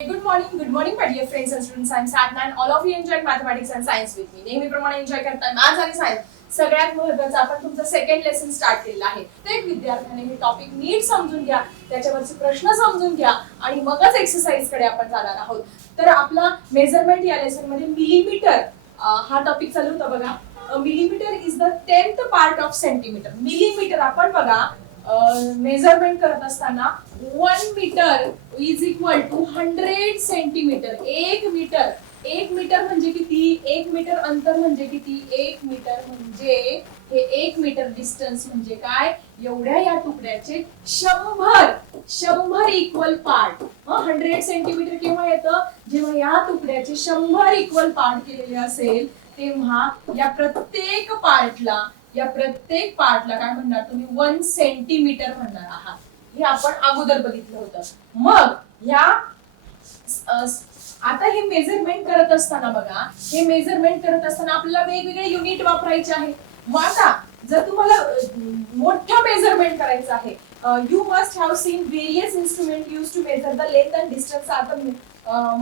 Good morning, my dear friends and students. I'm Sadna and all of you enjoyed mathematics and science with me. नेहमीप्रमाणे enjoy करताय maths आणि science. सगळ्यात महत्त्वाचं आपण तुमचं second lesson start केलेलं आहे. प्रत्येक विद्यार्थ्याने हे टॉपिक नीट समजून घ्या, त्याच्यावरचे प्रश्न समजून घ्या आणि मगच एक्सरसाइज कडे आपण जाणार आहोत. तर आपला मेजरमेंट या लेसन मध्ये मिलीमीटर हा टॉपिक चालू होता बघा. Millimetre is the 10th part of centimetre. Millimetre आपण बघा मेजरमेंट करत असताना 1 metre is equal to 100 centimetre. 1 metre म्हणजे किती? 1 मीटर अंतर म्हणजे किती? 1 मीटर म्हणजे हे 1 मीटर डिस्टन्स म्हणजे काय? एवढ्या या तुकड्याचे 100 इक्वल पार्ट. 100 सेंटीमीटर केव्हा येतं? जेव्हा या तुकड्याचे 100 इक्वल पार्ट केलेले असेल तेव्हा या प्रत्येक पार्टला काय म्हणणार तुम्ही? 1 सेंटीमीटर म्हणणार आहात. हे आपण अगोदर बघितलं होतं. मग ह्या आता हे मेजरमेंट करत असताना बघा, हे मेजरमेंट करत असताना आपल्याला वेगवेगळे युनिट वापरायचे आहे. मग आता जर तुम्हाला मोठं मेजरमेंट करायचं आहे, you must have seen various instruments used to measure the length and distance are the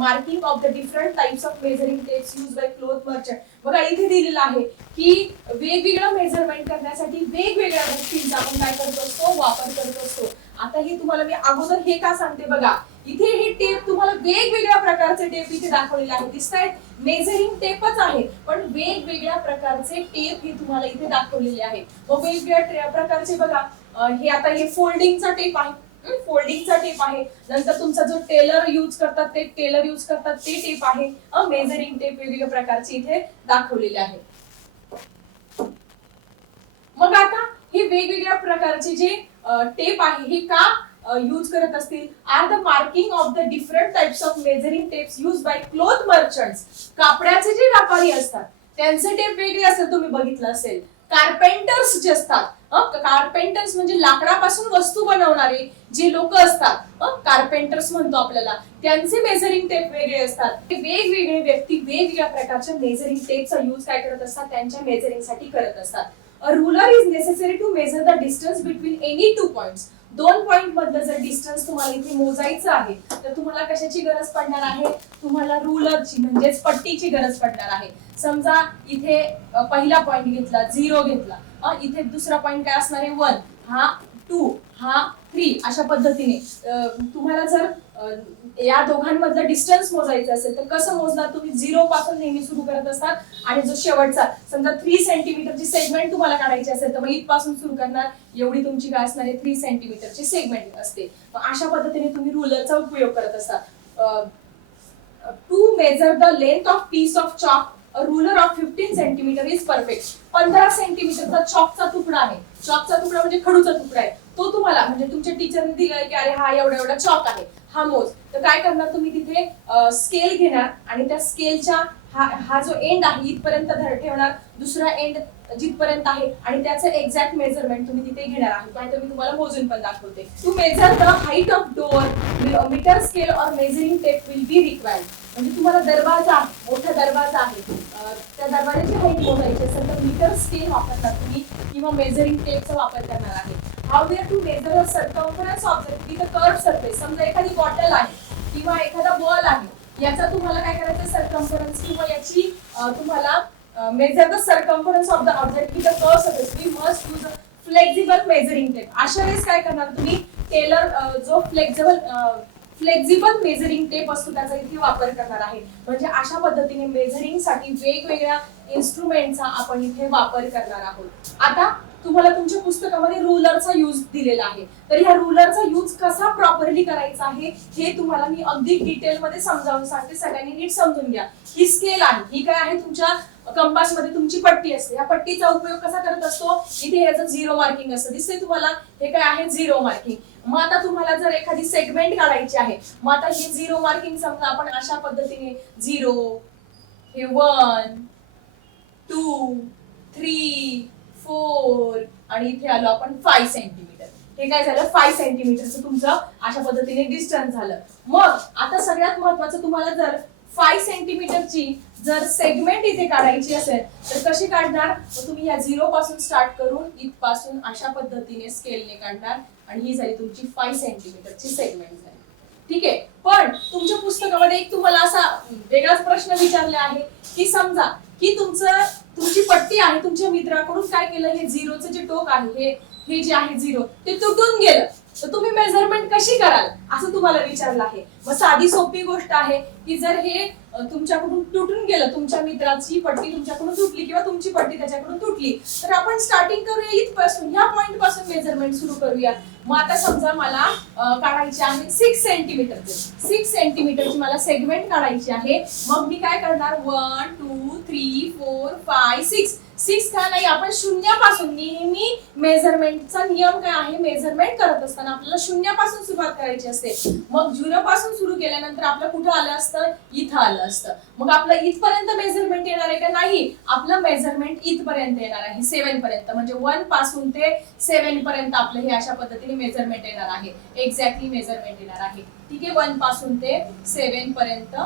marking of the different types of measuring tapes used by cloth merchant. बघा इथे दिलेलं आहे की वेगवेगळं मेजरमेंट करण्यासाठी वेगवेगळ्या गोष्टींचा आपण काय करत असतो? वापर करत असतो. आता हे तुम्हाला मी अगोदर हे का सांगते बघा, इथे हे टेप तुम्हाला वेगवेगळ्या प्रकारचे टेप इथे दाखवलेले आहेत. दिसतायत? मेजरिंग टेपच आहे पण वेगवेगळ्या प्रकारचे टेप हे तुम्हाला इथे दाखवलेले आहेत. मग वेगवेगळ्या प्रकारचे बघा, हे आता हे फोल्डिंगचा टेप आहे. नंतर तुमचा जो टेलर यूज करतात ते टेप आहे. मेजरिंग टेप वेगवेगळ्या प्रकारचे इथे दाखवलेले आहे. मग आता हे वेगवेगळ्या प्रकारचे जे टेप आहे हे का यूज करत असतील? Are the marking of the different types of measuring tapes use by cloth merchants. कापडाचे जे व्यापारी असतात त्यांचे टेप वेगळे असतात, तुम्ही बघितलं असेल. कार्पेंटर्स जे असतात, कार्पेंटर्स म्हणजे लाकडापासून वस्तू बनवणारे जे लोक असतात, कार्पेंटर्स म्हणतो आपल्याला, त्यांचे मेजरिंग टेप वेगळे असतात. वेगवेगळे व्यक्ती वेगवेगळ्या प्रकारच्या मेजरिंग टेपचा यूज काय करत असतात? त्यांच्या मेजरिंग साठी करत असतात. A ruler is necessary to measure the distance between any two points. 2 point मधलं जर डिस्टन्स तुम्हाला इथे मोजायचं आहे तर तुम्हाला कशाची गरज पडणार आहे? तुम्हाला रुलरची म्हणजेच पट्टीची गरज पडणार आहे. समजा इथे पहिला पॉइंट घेतला, 0 घेतला, इथे दुसरा पॉइंट काय असणार आहे? 1, हा 2, हा 3. अशा पद्धतीने तुम्हाला जर या दोघांमधलं डिस्टन्स मोजायचं असेल तर कसं मोजणार? तुम्ही 0 पासून नेहमी सुरू करत असतात आणि जो शेवटचा समजा 3 सेंटीमीटरची सेगमेंट तुम्हाला काढायची असेल तर मग इथपासून सुरू करणार. एवढी तुमची काय असणार आहे? 3 सेंटीमीटरची सेगमेंट असते. अशा पद्धतीने तुम्ही रुलरचा उपयोग करत असता. To measure the length of piece of chalk, a ruler of 15 centimetre is perfect. 15 सेंटीमीटरचा चॉकचा तुकडा आहे. चॉकचा तुकडा म्हणजे खडूचा तुकडा आहे. तो तुम्हाला म्हणजे तुमच्या टीचरने दिलाय की अरे हा एवढा चॉक आहे, हा मोज. तर काय करणार तुम्ही? तिथे स्केल घेणार आणि त्या स्केलच्या हा जो एंड आहे इथपर्यंत ठेवणार, दुसरा एंड जिथपर्यंत आहे आणि त्याचं एक्झॅक्ट मेजरमेंट तुम्ही तिथे घेणार आहात. काय तर मी तुम्हाला मोजून पण दाखवते. To measure the height of door, metre scale और measuring tape will be required. म्हणजे तुम्हाला दरवाजा, मोठा दरवाजा आहे, त्या दरवाजाची हाईट मोजायची असेल तर मीटर स्केल वापरणार तुम्ही किंवा मेजरिंग टेपचा वापर करणार आहे. How we are to measure the circumference object with a curved surface. समजा एखादी बॉटल आहे किंवा एखादा बॉल आहे, याचा तुम्हाला काय करायचं? सर्कम्फरन्स किंवा याची तुम्हाला measure the circumference of the object with a curved surface. We must use a flexible measuring tape. अशा वेळेस काय करणार तुम्ही? टेलर जो फ्लेक्झिबल मेजरिंग टेप असतो त्याचा इथे वापर करणार आहे. म्हणजे अशा पद्धतीने मेजरिंग साठी वेगवेगळ्या इन्स्ट्रुमेंटचा आपण इथे वापर करणार आहोत. आता तुम्हाला तुमच्या पुस्तकामध्ये रुलरचा यूज दिलेला आहे, तर ह्या रुलरचा यूज कसा प्रॉपरली करायचा आहे हे तुम्हाला मी अगदी डिटेल मध्ये समजावून सांगते. सगळ्यांनी नीट समजून घ्या. ही स्केल आहे, ही काय आहे? तुमच्या कंपास मध्ये तुमची पट्टी असते. या पट्टीचा उपयोग कसा करत असतो? इथे याचं 0 मार्किंग असतं, दिसतंय तुम्हाला? हे काय आहे? 0 मार्किंग. मग आता तुम्हाला जर एखादी सेगमेंट काढायची आहे, मग आता हे 0 मार्किंग समजा आपण अशा पद्धतीने 0, हे 1, 2, 3, 4 आणि इथे आलो आपण 5 सेंटीमीटर. हे काय झालं? 5 सेंटीमीटरचं तुमचं अशा पद्धतीने डिस्टन्स झालं. मग आता सगळ्यात महत्वाचं, तुम्हाला जर 5 सेंटीमीटरची जर सेगमेंट इथे काढायची असेल तर कशी काढणार? तुम्ही या 0 पासून स्टार्ट करून इथपासून अशा पद्धतीने स्केलने काढणार आणि ही झाली तुमची 5 सेंटीमीटरची सेगमेंट झाली. ठीक आहे. पण तुमच्या पुस्तकामध्ये एक तुम्हाला असा वेगळाच प्रश्न विचारला आहे की समजा की तुमची पट्टी आहे, तुमच्या मित्राकडून काय केलं, हे झिरोचं जे टोक आहे हे जे आहे झिरो ते तुटून गेलं, तर तुम्ही मेजरमेंट कशी कराल असं तुम्हाला विचारलं आहे. मग साधी सोपी गोष्ट आहे की जर हे तुमच्याकडून तुटून गेलं, तुमच्या मित्राची पट्टी तुमच्याकडून तुटली किंवा तुमची पट्टी त्याच्याकडून तुटली, तर आपण स्टार्टिंग करूया इथपासून, ह्या पॉइंट पासून मेजरमेंट सुरू करूया. मग आता समजा मला काढायची आहे 6 सेंटीमीटरची, 6 सेंटीमीटरची मला सेगमेंट काढायची आहे. मग मी काय करणार, 1 2 3 4 5 6 6 का नाही, आपण शून्यापासून, नेहमी मेजरमेंटचा नियम काय आहे, मेजरमेंट करत असताना आपल्याला शून्यापासून सुरुवात करायची असते. मग 0 पासून सुरू केल्यानंतर आपलं कुठं आलं असतं, इथं आलं असतं. मग आपलं इथपर्यंत मेजरमेंट येणार आहे का, नाही, आपलं मेजरमेंट इथपर्यंत येणार आहे, 7 पर्यंत. म्हणजे 1 पासून ते 7 पर्यंत आपलं हे अशा पद्धतीने मेजरमेंट येणार आहे, एक्झॅक्टली मेजरमेंट येणार आहे. ठीक आहे, 1 पासून ते 7 पर्यंत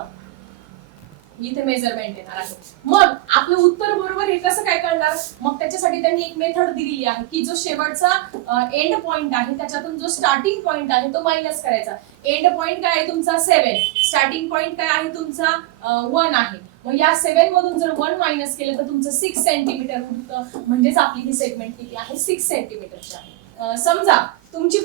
इथे मेजरमेंट येणार आहे. मग आपलं उत्तर बरोबर हे कसं काय करणार, मग त्याच्यासाठी त्यांनी एक मेथड दिलेली आहे की जो शेवटचा एंड पॉइंट आहे त्याच्यातून जो स्टार्टिंग पॉइंट आहे तो मायनस करायचा. एंड पॉइंट काय आहे तुमचा 7, स्टार्टिंग पॉइंट काय आहे तुमचा 1 आहे. मग या 7 मधून जर 1 मायनस केलं तर तुमचं 6 सेंटीमीटर उरतं. म्हणजेच आपली ही सेगमेंट किती आहे, 6 सेंटीमीटरची आहे. समजा तुमची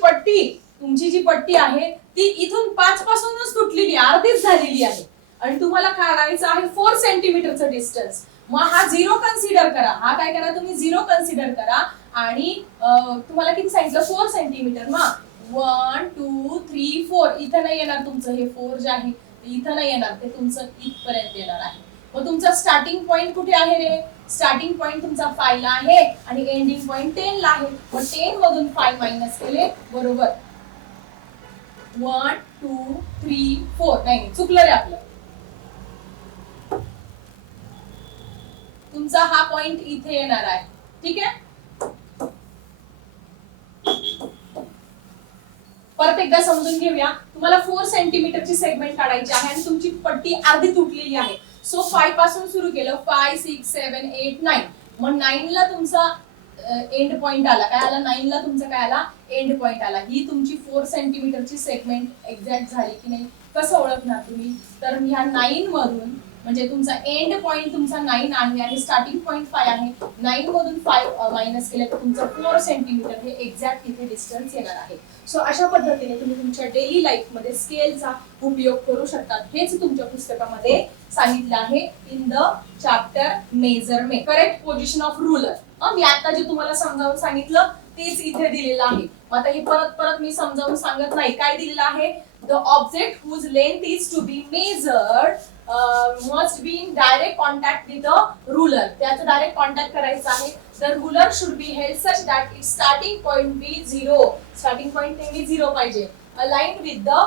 जी पट्टी आहे ती इथून 5 पासूनच तुटलेली, अर्धीच झालेली आहे आणि तुम्हाला काढायचं आहे 4 सेंटीमीटरचं डिस्टन्स. मग हा 0 कन्सिडर करा, हा काय करा तुम्ही 0 कन्सिडर करा आणि तुम्हाला किती सांगितलं, 4 सेंटीमीटर. मग 1 2 3 4 इथं नाही येणार तुमचं, हे 4 जे आहे इथं नाही येणार, ते तुमचं इथपर्यंत येणार आहे. मग तुमचा स्टार्टिंग पॉइंट कुठे आहे रे, स्टार्टिंग पॉइंट तुमचा 5 ला आहे आणि एंडिंग पॉइंट 10 ला आहे. मग 10 मधून 5 मायनस केले, बरोबर 1 2 3 4, नाही चुकलं रे आपलं. तुमचा हा पॉइंट इथे येणार आहे. ठीक आहे, परत एकदा समजून घेऊया. तुम्हाला 4 सेंटीमीटरची सेगमेंट काढायची आहे आणि तुमची पट्टी अर्धी तुटलेली आहे. सो 5 पासून सुरू केलं, 5 6 7 8 9. मग 9 ला तुमचा एंड पॉइंट आला, काय आला, 9 ला तुमचा काय आला, एंड पॉइंट आला. ही तुमची 4 सेंटीमीटरची सेगमेंट एक्झॅक्ट झाली की नाही, कसं ओळखणार तुम्ही, तर ह्या 9 मधून, म्हणजे तुमचा एंड पॉइंट तुमचा 9 आहे आणि स्टार्टिंग पॉइंट 5 आहे, 9 मधून 5 मायनस केलं तर तुमचं 4 सेंटीमीटर हे एक्झॅक्ट इथे डिस्टन्स येणार आहे. सो अशा पद्धतीने तुम्ही तुमच्या डेली लाईफ मध्ये स्केलचा उपयोग करू शकता. हेच तुमच्या पुस्तकामध्ये सांगितलं आहे in the chapter measurement. Correct position of ruler. मी आता जे तुम्हाला समजावून सांगितलं तेच इथे दिलेलं आहे. आता हे परत मी समजावून सांगत नाही. काय दिलेलं आहे, the object whose length is to be measured must be in direct contact with the ruler. त्याचं डायरेक्ट कॉन्टॅक्ट करायचं आहे. The ruler should be held such that its starting point be 0. Starting point नेहमी 0 पाहिजे. Aligned with the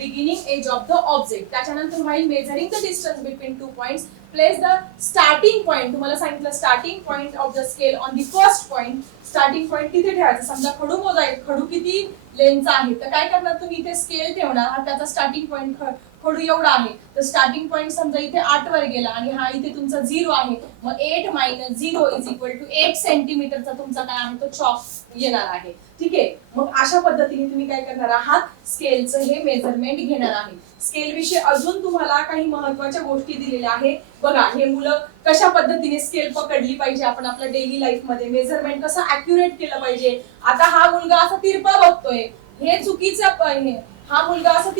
beginning edge of the object. त्याच्यानंतर while measuring the distance between 2 points, place the starting point. तुम्हाला सांगितलं starting point of the scale on the first point. Starting point तिथे ठेवायचं. समजा खडू मोजायचं, खडू किती लेंथचा आहे तर काय करणार तुम्ही, इथे स्केल ठेवणार. हा त्याचा स्टार्टिंग पॉइंट खडू एवढा आहे तर स्टार्टिंग पॉइंट समजा इथे 8 वर गेला आणि हा इथे तुमचा 0 आहे. मग 8 मायनस 0 इज इक्वल टू 8 सेंटीमीटरचा तुमचा काय आहे तो चॉक येणार आहे. ठीक आहे, मग अशा पद्धतीने तुम्ही काय करणार आहात, स्केलचं हे मेजरमेंट घेणार आहे. स्केल विषयी अजून तुम्हाला काही महत्त्वाच्या गोष्टी दिलेल्या आहे. बघा, हे मुलं कशा पद्धतीने स्केल पकडली पाहिजे, आपण आपल्या डेली लाईफ मध्ये मेजरमेंट कसं अॅक्युरेट केलं पाहिजे. आता हा मुलगा असा तिरपा बघतोय, हे चुकीचं. हा मुलगा असं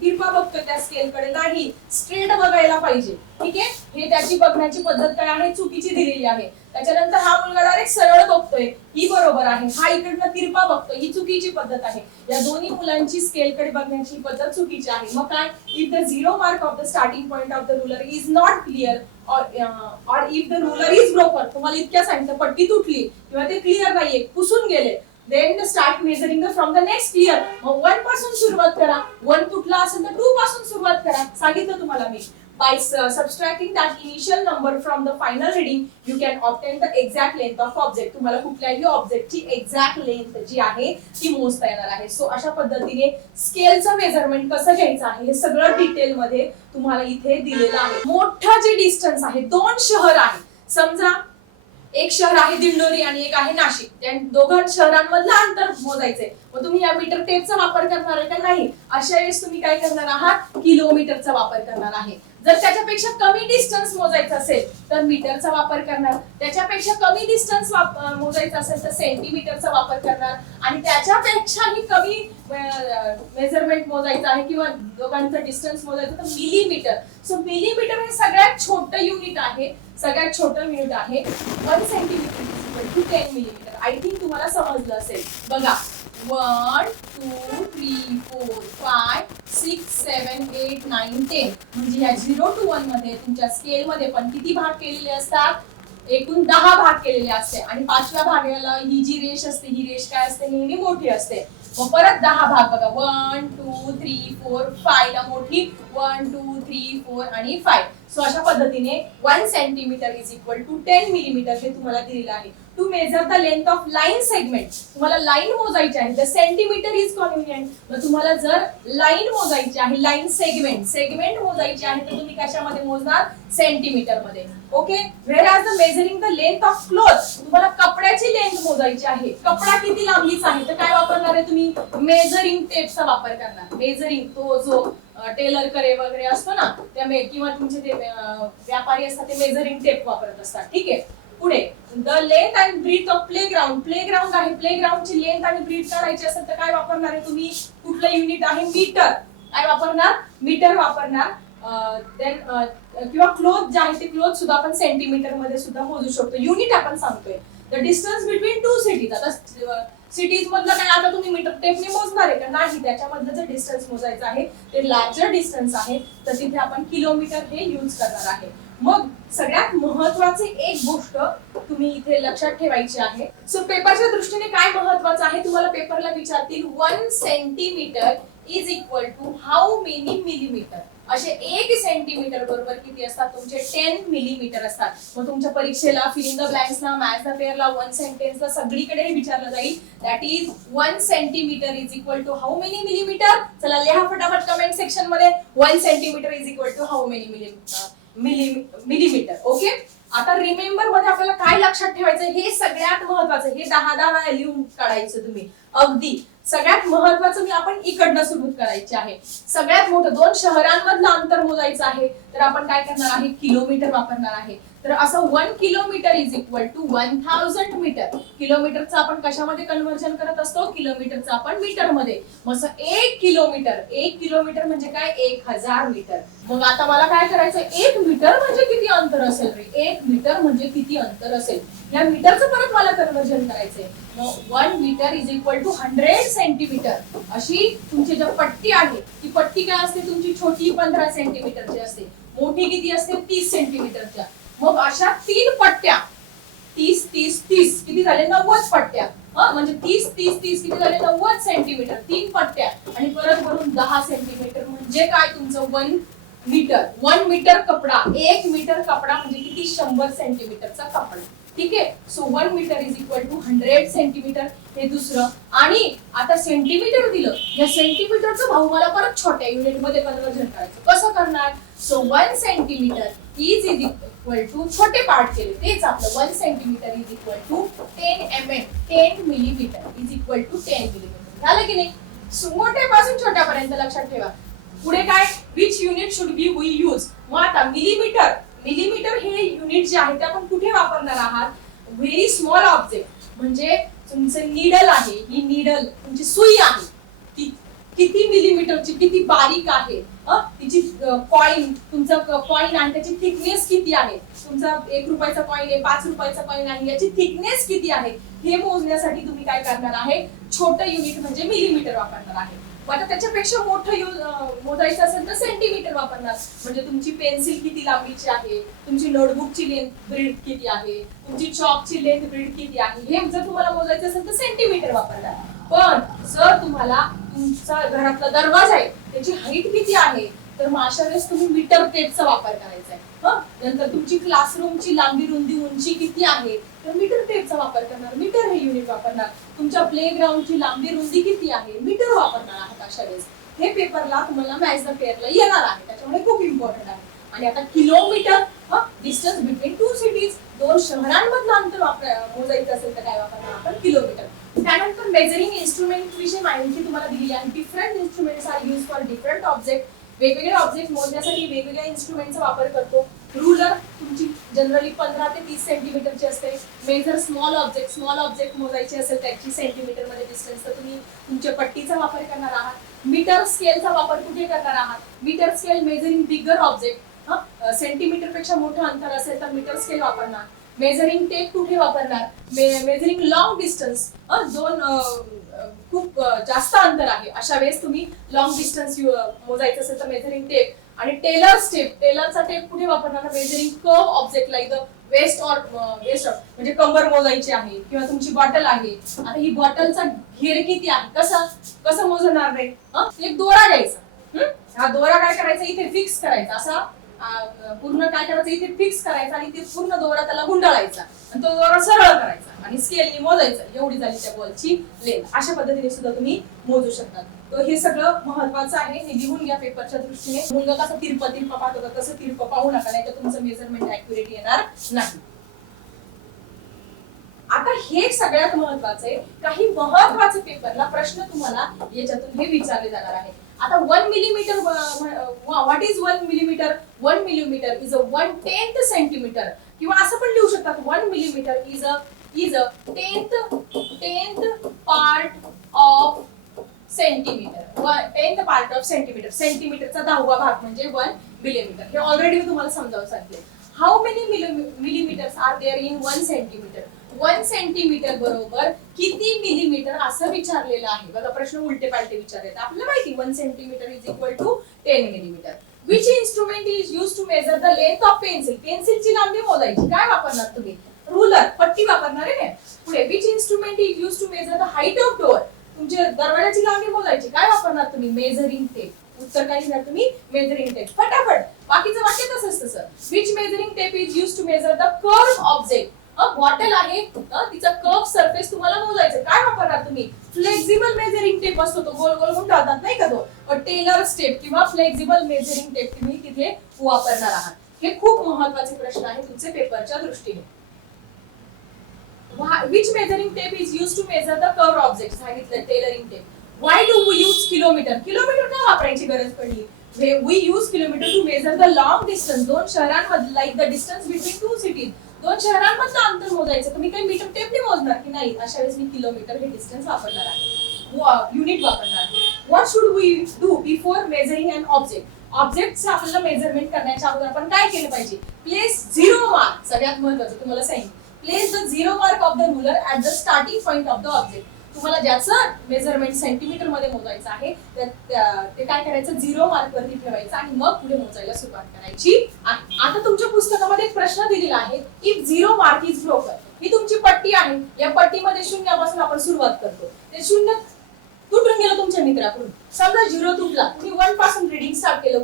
तिरपा बघतोय त्या स्केलकडे, नाही, स्ट्रेट बघायला पाहिजे. ठीक आहे, हे त्याची बघण्याची पद्धत काय आहे, चुकीची दिलेली आहे. त्याच्यानंतर हा मुलगा डायरेक्ट सरळ बघतोय, ही बरोबर आहे. हा इकडनं तिरपा बघतोय, ही चुकीची पद्धत आहे. या दोन्ही मुलांची स्केलकडे बघण्याची पद्धत चुकीची आहे. मग काय, if the 0 mark of the starting point of the ruler is not clear और if the ruler is broken, तुम्हाला इतक्या सांगितलं पट्टी तुटली किंवा ते क्लिअर नाहीये, पुसून गेले, then start measuring from the next clear. मग 1 पासून सुरुवात करा. 1 तुटला असेल तर 2 पासून सुरुवात करा. सांगितलं तुम्हाला मी. By subtracting that initial number from the final reading, you can obtain the exact length of object. तुम्हाला कुठल्याही ऑब्जेक्टची एक्झॅक्ट लेंथ जी आहे ती मोजता येणार आहे. सो अशा पद्धतीने स्केलचं मेजरमेंट कसं घ्यायचं आहे हे सगळं डिटेल मध्ये तुम्हाला इथे दिलेलं आहे. मोठं जे डिस्टन्स आहे, 2 शहर आहे. समजा एक शहर आहे दिंडोरी आणि एक आहे नाशिक, त्या दोघां शहरांमधलं अंतर मोजायचंय, मग तुम्ही या मीटर टेपचा वापर करणार आहे का नाही, अशा वेळेस तुम्ही काय करणार आहात, किलोमीटरचा वापर करणार आहे. जर त्याच्यापेक्षा कमी डिस्टन्स मोजायचं असेल तर मीटरचा वापर करणार, त्याच्यापेक्षा कमी डिस्टन्स मोजायचं असेल तर सेंटीमीटरचा वापर करणार, आणि त्याच्यापेक्षाही कमी मेजरमेंट मोजायचं आहे किंवा दोघांचं डिस्टन्स मोजायचं तर मिलीमीटर. सो मिलीमीटर हे सगळ्यात छोटं युनिट आहे, सगळ्यात छोटं युनिट आहे. 1 centimetre to 10 millimetre. I think तुम्हाला समजलं असेल. बघा 1 2 3 4 5 6 7 8 9 10 म्हणजे या 0 to 1 मध्ये तुमच्या स्केल मध्ये पण किती भाग केलेले असतात, एकूण 10 भाग केलेले असते, आणि 5व्या भागाला ही जी रेष असते ही रेष काय असते, नेहमी मोठी असते. मग परत 10 भाग बघा 1 2 3 4 5 ला मोठी 1 2 3 4 आणि 5. सो अशा पद्धतीने 1 centimetre is equal to 10 millimetre हे तुम्हाला दिलेलं आहे. To measure the length of line segment, तुम्हाला लाईन मोजायची आहे, द सेंटीमीटर इज कॉन्व्हिनियंट. मग तुम्हाला जर लाईन मोजायची आहे, लाईन सेगमेंट मोजायची आहे तर तुम्ही कशामध्ये मोजणार, सेंटीमीटर मध्ये. Okay. Whereas the measuring the length of cloth, तुम्हाला कपड्याची लेंथ मोजायची आहे, कपडा किती लांबीचा आहे तर काय वापरणार आहे तुम्ही, मेजरिंग टेपचा वापर करणार. मेजरिंग तो जो टेलर करे वगैरे असतो ना त्या किंवा तुमचे ते व्यापारी असतात ते मेजरिंग टेप वापरत असतात. ठीक आहे. पुढे the length and breadth of playground, playground आहे, प्लेग्राऊंडची लेंथ आणि ब्रीथ काढायची असेल तर काय वापरणार आहे तुम्ही, कुठलं युनिट आहे, मीटर. काय वापरणार, मीटर वापरणार. देन किंवा क्लोथ जे आहे ते क्लोथ सुद्धा आपण सेंटीमीटर मध्ये सुद्धा मोजू शकतो. युनिट आपण सांगतोय. The distance between two cities, आता सिटीज मधलं काय आता तुम्ही मीटर टेपने मोजणार आहे का नाही, त्याच्यामधलं जर डिस्टन्स मोजायचं आहे ते लार्जर डिस्टन्स आहे तर तिथे आपण किलोमीटर हे यूज करणार आहे. मग सगळ्यात महत्वाची एक गोष्ट तुम्ही इथे लक्षात ठेवायची आहे. सो पेपरच्या दृष्टीने काय महत्वाचं आहे, तुम्हाला पेपरला विचारतील 1 centimetre is equal to how many millimetre. असे 1 सेंटीमीटर बरोबर किती असतात तुमचे 10 मिलीमीटर असतात. मग तुमच्या परीक्षेला फिल इन द ब्लँक्सला, मॅथ्स द पेअरला, 1 सेंटेन्सला सगळीकडे विचारलं जाईल. That is 1 centimetre is equal to how many millimetre. चला लिहा फटाफट कमेंट सेक्शन मध्ये 1 centimetre is equal to how many millimetre. Okay. आता रिमेंबर मध्ये आपल्याला काय लक्षात ठेवायचं हे सगळ्यात महत्वाचं. हे 10 वेळा लिहून काढायचं तुम्ही. अगदी सगळ्यात महत्वाचं मी आपण इकडनं सुरुवात करायची आहे. सगळ्यात मोठं 2 शहरांमधलं अंतर मोजायचं आहे तर आपण काय करणार आहे, किलोमीटर वापरणार आहे. तर असं 1 kilometre is equal to 1000 metre. किलोमीटरचं आपण कशामध्ये कन्व्हर्जन करत असतो, किलोमीटरचं आपण मीटर मध्ये. मग 1 किलोमीटर म्हणजे काय, 1000 मीटर. मग आता मला काय करायचं, 1 मीटर म्हणजे किती अंतर असेल रे, 1 मीटर म्हणजे किती अंतर असेल, या मीटरचं परत मला कन्व्हर्जन करायचंय. मग 1 metre is equal to 100 centimetre. अशी तुमची जी पट्टी आहे ती पट्टी काय असते तुमची, छोटी 15 सेंटीमीटरची असते, मोठी किती असते 30 सेंटीमीटरच्या. मग अशा 3 पट्ट्या 30 30 30 किती झाले 90 पट्ट्या. म्हणजे 30 30 30 किती झाले 90 सेंटीमीटर. 3 पट्ट्या आणि परत भरून 10 सेंटीमीटर म्हणजे काय तुमचं 1 मीटर. 1 मीटर कपडा, 1 मीटर कपडा म्हणजे किती 100 सेंटीमीटरचा कपडा. ठीक आहे. So 1 metre is equal to 100 centimetre. हे दुसरं. आणि आता सेंटीमीटर दिलं, या सेंटीमीटरचं भाऊ मला परत छोट्या युनिट मध्ये कन्वर्जन करायचं. कसं करणार, so 1 centimetre is equal to छोटे पार्ट केले तेच आपलं 1 centimetre is equal to 10 mm, 10 millimetre is equal to 10 millimetre. झालं की नाही. मोठ्यापासून छोट्यापर्यंत लक्षात ठेवा. पुढे काय, which unit should be we use. मग आता मिलीमीटर हे युनिट जे आहे ते आपण कुठे वापरणार आहात, व्हेरी स्मॉल ऑब्जेक्ट म्हणजे तुमचं नीडल आहे, ही नीडल तुमची सुई आहे ती किती मिलीमीटरची, किती बारीक आहे, तिची कॉइन, तुमचा कॉइन आहे त्याची थिकनेस किती आहे, तुमचा 1 रुपयाचा कॉइन आहे 5 रुपयाचा कॉइन आहे याची थिकनेस किती आहे हे मोजण्यासाठी तुम्ही काय करणार आहे, छोटं युनिट म्हणजे मिलीमीटर वापरणार आहे. आता त्याच्यापेक्षा मोठं मोजायचं असेल तर सेंटीमीटर वापरणार. म्हणजे तुमची पेन्सिल किती लांबीची आहे, तुमची नोटबुकची लेंथ ब्रीड किती आहे, तुमची चॉकची लेंथ ब्रीड किती आहे हे जर तुम्हाला मोजायचं असेल तर सेंटीमीटर वापरणार. पण जर तुम्हाला तुमचा घरातला दरवाजा आहे त्याची हाईट किती आहे तर मग अशा वेळेस तुम्ही मीटर टेपचा वापर करायचा आहे. नंतर तुमची क्लासरूमची लांबी रुंदी उंची किती आहे तर मीटर टेपचा वापर करणार, मीटर हे युनिट वापरणार. तुमच्या प्लेग्राऊंडची लांबी रुंदी किती आहे मीटर वापरणार आहात. अशा वेळेस हे पेपरला तुम्हाला मॅथ्स द पेअरला येणार आहे, त्याच्यामुळे खूप इम्पॉर्टंट आहे. आणि आता kilometre distance between two cities, दोन शहरांमधलं अंतर मोजायचं असेल तर काय वापरणार आपण? किलोमीटर. त्यानंतर मेजरिंग इन्स्ट्रुमेंट विषयी माहिती तुम्हाला दिलेली आहे. Different instruments are use for different object. वेगवेगळे ऑब्जेक्ट मोजण्यासाठी वेगवेगळ्या इन्स्ट्रुमेंटचा वापर करतो. रूलर तुमची जनरली 15 ते 30 सेंटीमीटरची असते. मेजर स्मॉल ऑब्जेक्ट मोजायचे असेल त्याची सेंटीमीटर मध्ये डिस्टन्स, तर तुम्ही तुमच्या पट्टीचा वापर करणार आहात. मीटर स्केलचा वापर कुठे करणार आहात? मीटर स्केल मेजरिंग बिगर ऑब्जेक्ट, सेंटीमीटर पेक्षा मोठं अंतर असेल तर मीटर स्केल वापरणार. मेजरिंग टेप कुठे वापरणार? मेजरिंग लॉंग डिस्टन्स, दोन खूप जास्त अंतर आहे अशा वेळेस तुम्ही लॉंग डिस्टन्स मोजायचं असेल तर मेजरिंग टेप. आणि टेलरचा टेप कुठे वापरणार? Measuring curve object like the waist म्हणजे कंबर मोजायची आहे, किंवा तुमची बॉटल आहे. आता ही बॉटलचा घेर किती आहे, कसं मोजणार रे? एक दोरा घ्यायचा, हा दोरा काय करायचा इथे फिक्स करायचा, असा पूर्ण काय करायचं इथे फिक्स करायचा आणि ते पूर्ण दोरा त्याला गुंडाळायचा आणि तो दोरा सरळ करायचा आणि स्केलने मोजायचं. एवढी झाली त्या बॉलची लेंथ. अशा पद्धतीने सुद्धा तुम्ही मोजू शकता. तर हे सगळं महत्वाचं आहे, हे लिहून घ्या पेपरच्या दृष्टीने. मुलगा कसा तिरपा पाहतो तसं तिरपा पाहू नका, नाही तर तुमचं मेजरमेंट ऍक्युरेट येणार नाही. आता हे सगळ्यात महत्वाचं आहे. काही महत्वाचे पेपरला प्रश्न तुम्हाला याच्यातून हे विचारले जाणार आहे. आता 1 millimetre, what is 1 millimetre? 1 millimetre is a 1/10 centimetre, किंवा असं पण लिहू शकतात 1 millimetre is a 10th part of centimetre. 10th part of centimetre, सेंटीमीटरचा 10वा भाग म्हणजे 1 मिलीमीटर. हे ऑलरेडी मी तुम्हाला समजावून सांगितले. How many millimetres are there in 1 centimetre? 1 centimetre बरोबर किती मिलीमीटर असं विचारलेलं आहे. बघा प्रश्न उलटे पालटे विचारले. आपल्याला माहिती 1 centimetre is equal to 10 millimetre. Which instrument is use to measure the length of pencil? पेन्सिलची लांबी मोजायची काय वापरणार तुम्ही? रूलर, पट्टी वापरणार आहे ना. पुढे which instrument is use to measure the height of door? तुमच्या दरवाजाची लांबी मोजायची काय वापरणार तुम्ही? Measuring tape. उत्तर काय लिहिणार तुम्ही? Measuring tape. फटाफट बाकीचं वाक्य तसं. Which measuring tape is use to measure the curve object? Bottle आहे, तिचा कर्व सरफेस तुम्हाला मोजायचं काय वापरणार तुम्ही? फ्लेक्झिबल मेजरिंग टेप असतो, तो गोल गोल गुंडाळतात नाही का तो, टेलर स्टेप किंवा फ्लेक्झिबल मेजरिंग टेप तुम्ही तिथे वापरणार आहात. हे खूप महत्त्वाचे प्रश्न आहे तुमचे पेपरच्या दृष्टीने. Which measuring tape is use to measure the curve object? सांगितलं tailoring tape. Why do we use kilometre? Kilometre का वापरायची गरज पडली? We use kilometre to measure the long distance, दोन शहरांमधील like the distance between two cities, दोन शहरांमधलं अंतर मोजायचं. तुम्ही काही मीटर टेपने मोजणार की नाही? अशा वेळेस मी किलोमीटर हे डिस्टन्स वापरणार आहे, युनिट वापरणार आहे. What should we do before measuring an object? ऑब्जेक्टचं आपल्याला मेजरमेंट करण्याच्या अगोदर आपण काय केलं पाहिजे? Place 0 mark. सगळ्यात महत्त्वाचं तुम्हाला सांगितलं. Place the 0 mark of the ruler at the starting point of the object. तुम्हाला ज्याचं मेजरमेंट सेंटीमीटर मध्ये मोजायचं आहे ते काय करायचं? 0 मार्क वरती ठेवायचं आणि मग पुढे मोजायला सुरुवात करायची आहे. आता तुमच्या पुस्तकामध्ये एक प्रश्न दिलेला आहे. इफ 0 मार्क इज ब्रोकन, ही तुमची पट्टी आहे. या पट्टीमध्ये शून्यापासून आपण सुरुवात करतो. ते शून्य तुटून गेलं तुमच्या मित्राकडून. समजा 0 तुटला, तुम्ही 1 पासून रीडिंग स्टार्ट केलं.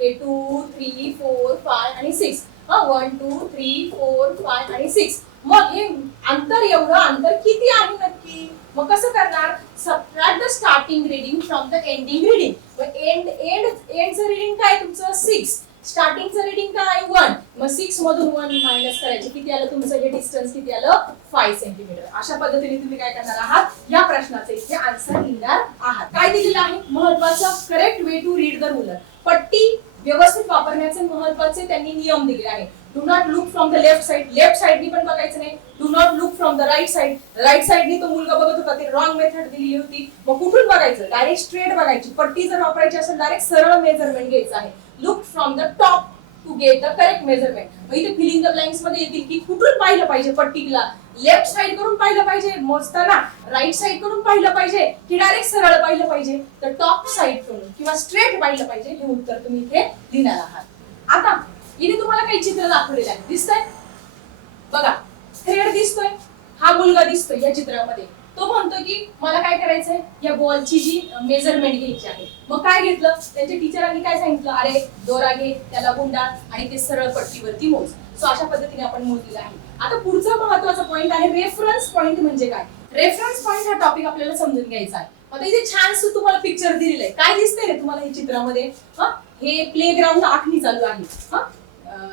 1 2 3 4 5 आणि 6. 1 2 3 4 5 आणि 6. मग हे अंतर, एवढं अंतर किती आहे नक्की? मग कसं करणार? Subtract the starting reading from the ending reading. मग एंडचं रीडिंग काय तुमचं? 6. स्टार्टिंगचं रीडिंग काय? 1. मग 6 मधून 1 मायनस करायचे. किती आलं तुमचं हे डिस्टन्स? किती आलं? 5 सेंटीमीटर. अशा पद्धतीने तुम्ही काय करणार आहात? या प्रश्नाचे इथे आन्सर लिहिणार आहात. काय दिलेलं आहे? महत्वाचं correct way to read the ruler. पट्टी व्यवस्थित वापरण्याचे महत्वाचे त्यांनी नियम दिले आहे. Do not look from the left side. Left साइडनी पण बघायचं नाही. Do not look from the right side. Right साइडनी तो मुलगा बघत होता, ते रॉंग मेथड दिलेली होती. मग कुठून बघायचं? डायरेक्ट स्ट्रेट बघायची. पट्टी जर वापरायची असेल डायरेक्ट सरळ मेजरमेंट घ्यायचं आहे. Look from the top to get the correct measurement. मग इथे फिलिंग द ब्लँक्स मध्ये येतील की कुठून पाहिलं पाहिजे पट्टीला? लेफ्ट साइड कडून पाहिलं पाहिजे मोजताना, राईट साइड कडून पाहिलं पाहिजे की डायरेक्ट सरळ पाहिलं पाहिजे? तर टॉप साइड कडून किंवा स्ट्रेट पाहिलं पाहिजे. हे उत्तर तुम्ही इथे लिहिणार आहात. आता इथे तुम्हाला काही चित्र दाखवलेलं आहे, दिसतंय बघा. थ्रेड दिसतोय, हा मुलगा दिसतोय या चित्रामध्ये. तो म्हणतो की मला काय करायचंय? या बॉलची जी मेजरमेंट घ्यायची आहे. मग काय घेतलं? त्यांच्या टीचरांनी काय सांगितलं? अरे दोरा घे, त्याला गुंडाळ आणि ते सरळ पट्टीवरती मोज. सो अशा पद्धतीने आपण मोजलेलं आहे. आता पुढचा महत्वाचा पॉइंट आहे रेफरन्स पॉइंट. म्हणजे काय? रेफरन्स पॉइंट हा टॉपिक आपल्याला समजून घ्यायचा आहे. आता इथे छान तुम्हाला पिक्चर दिलेलं आहे. काय दिसतंय रे तुम्हाला हे चित्रामध्ये? हे प्ले ग्राउंड आखणी चालू आहे.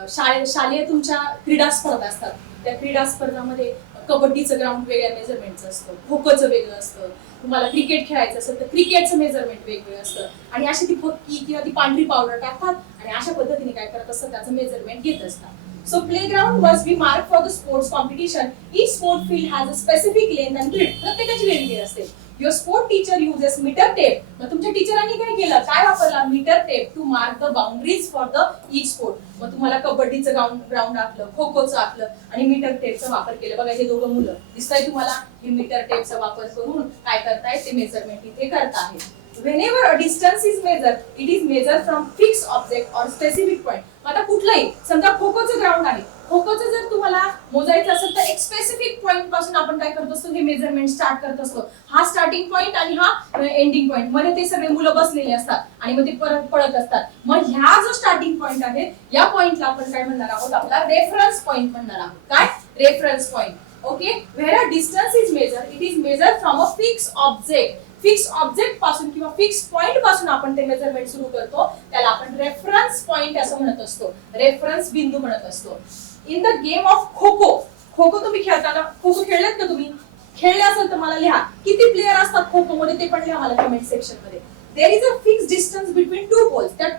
शालेय तुमच्या क्रीडा स्पर्धा असतात, त्या क्रीडा स्पर्धामध्ये कबड्डीचं ग्राउंड वेगळ्या मेजरमेंटचं असतं, खो खोचं वेगळं असतं, तुम्हाला क्रिकेट खेळायचं असेल तर क्रिकेटचं मेजरमेंट वेगवेगळं असतं. आणि अशी ती फक्की किंवा ती पांढरी पावडर टाकतात आणि अशा पद्धतीने काय करत असतात, त्याचं मेजरमेंट घेत असतात. So playground must be marked for the sports competition. Each sport field has a specific length and width. प्रत्येकाची वेगळी असते. Your sport teacher uses meter tape. मग तुमच्या टीचरांनी काय केलं, काय वापरला, metre tape to mark the boundaries for the each sport. मग तुम्हाला कबड्डीचं ग्राउंड आखलं, खो खोचं आखलं आणि मीटर टेपचा वापर केला. बघा हे दोघं मुलं दिसतंय तुम्हाला, हे मीटर टेपचा वापर करून काय करतायत, ते मेजरमेंट इथे करतायत. Whenever a distance is measured, it is measured from fixed object or specific point. आता कुठलंही समजा खो खोचं ग्राउंड आहे, खो खोचं जर तुम्हाला मोजायचं असेल तर एक स्पेसिफिक पॉइंट पासून आपण काय करत असतो, हे मेजरमेंट स्टार्ट करत असतो. हा स्टार्टिंग पॉइंट आणि हा एंडिंग पॉइंट, मध्ये ते सगळे मुलं बसलेले असतात आणि मग ते परत पळत असतात. मग ह्या जो स्टार्टिंग पॉइंट आहे, या पॉइंटला आपण काय म्हणणार आहोत, आपला रेफरन्स पॉइंट म्हणणार आहोत. काय, reference point. Okay, where a distance is measure, it is measure from a fix object. Fix object पासून किंवा फिक्स पॉइंट पासून आपण ते मेजरमेंट सुरू करतो, त्याला आपण रेफरन्स पॉइंट असं म्हणत असतो, रेफरन्स बिंदू म्हणत असतो. In the game of kho kho, kho kho तुम्ही खेळताना, खो खो खेळलेत का तुम्ही, खेळले असेल तर मला लिहा किती प्लेयर असतात खो खो मध्ये, ते पण लिहा मला कमेंट सेक्शन मध्ये. There is a fix distance between two poles. त्या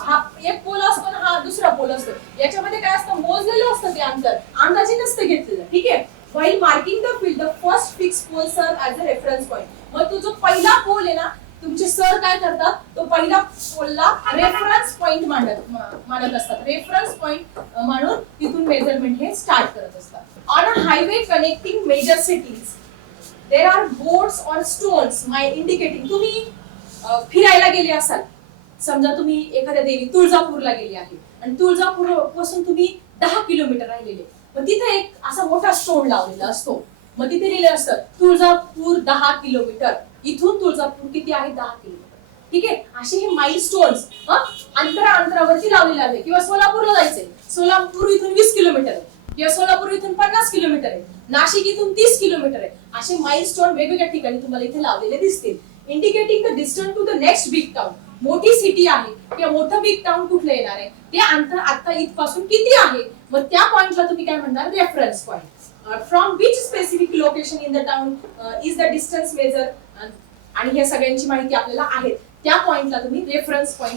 हा एक पोल असतो आणि हा दुसरा पोल असतो, याच्यामध्ये काय असतं, मोजलेलं असतं ते अंतर, अंदाजे नसतं घेतलेलं. ठीक आहे. While marking the field, the first fixed pole serve as a reference point. मग तो जो पहिला पोल आहे ना, तुमचे सर काय करतात, तो पहिला पोलला रेफरन्स पॉइंट मानत असतात. रेफरन्स पॉइंट मानून तिथून मेजरमेंट हे स्टार्ट करत असतात. On a highway connecting major cities there are boards or stones my indicating. तुम्ही फिरायला गेले असाल, समजा तुम्ही एखाद्या देवी तुळजापूरला गेली आहे आणि तुळजापूर पासून तुम्ही 10 किलोमीटर राहिलेले, मग तिथे एक असा मोठा स्टोन लावलेला असतो. मग तिथे लिहिलं असतं तुळजापूर 10 किलोमीटर, इथून तुळजापूर किती आहे, 10 किलोमीटर. ठीक आहे. असे हे माइलस्टोन्स अंतरावरती लावलेले आहे. किंवा सोलापूरला जायचंय, सोलापूर इथून 20 किलोमीटर आहे, किंवा सोलापूर इथून 50 किलोमीटर आहे, नाशिक इथून 30 किलोमीटर आहे. असे माइलस्टोन वेगवेगळ्या ठिकाणी तुम्हाला इथे लावलेले दिसतील. Indicating the distance to the next big town. मोठी सिटी आहे किंवा मोठं बिग टाउन कुठलं येणार आहे, ते अंतर आता इथपासून किती आहे, मग त्या पॉइंटला तुम्ही काय म्हणणार, reference point. From which specific location in the town is the distance measure. आणि ह्या सगळ्यांची माहिती आपल्याला आहे, त्या पॉइंटला तुम्ही रेफरन्स पॉइंट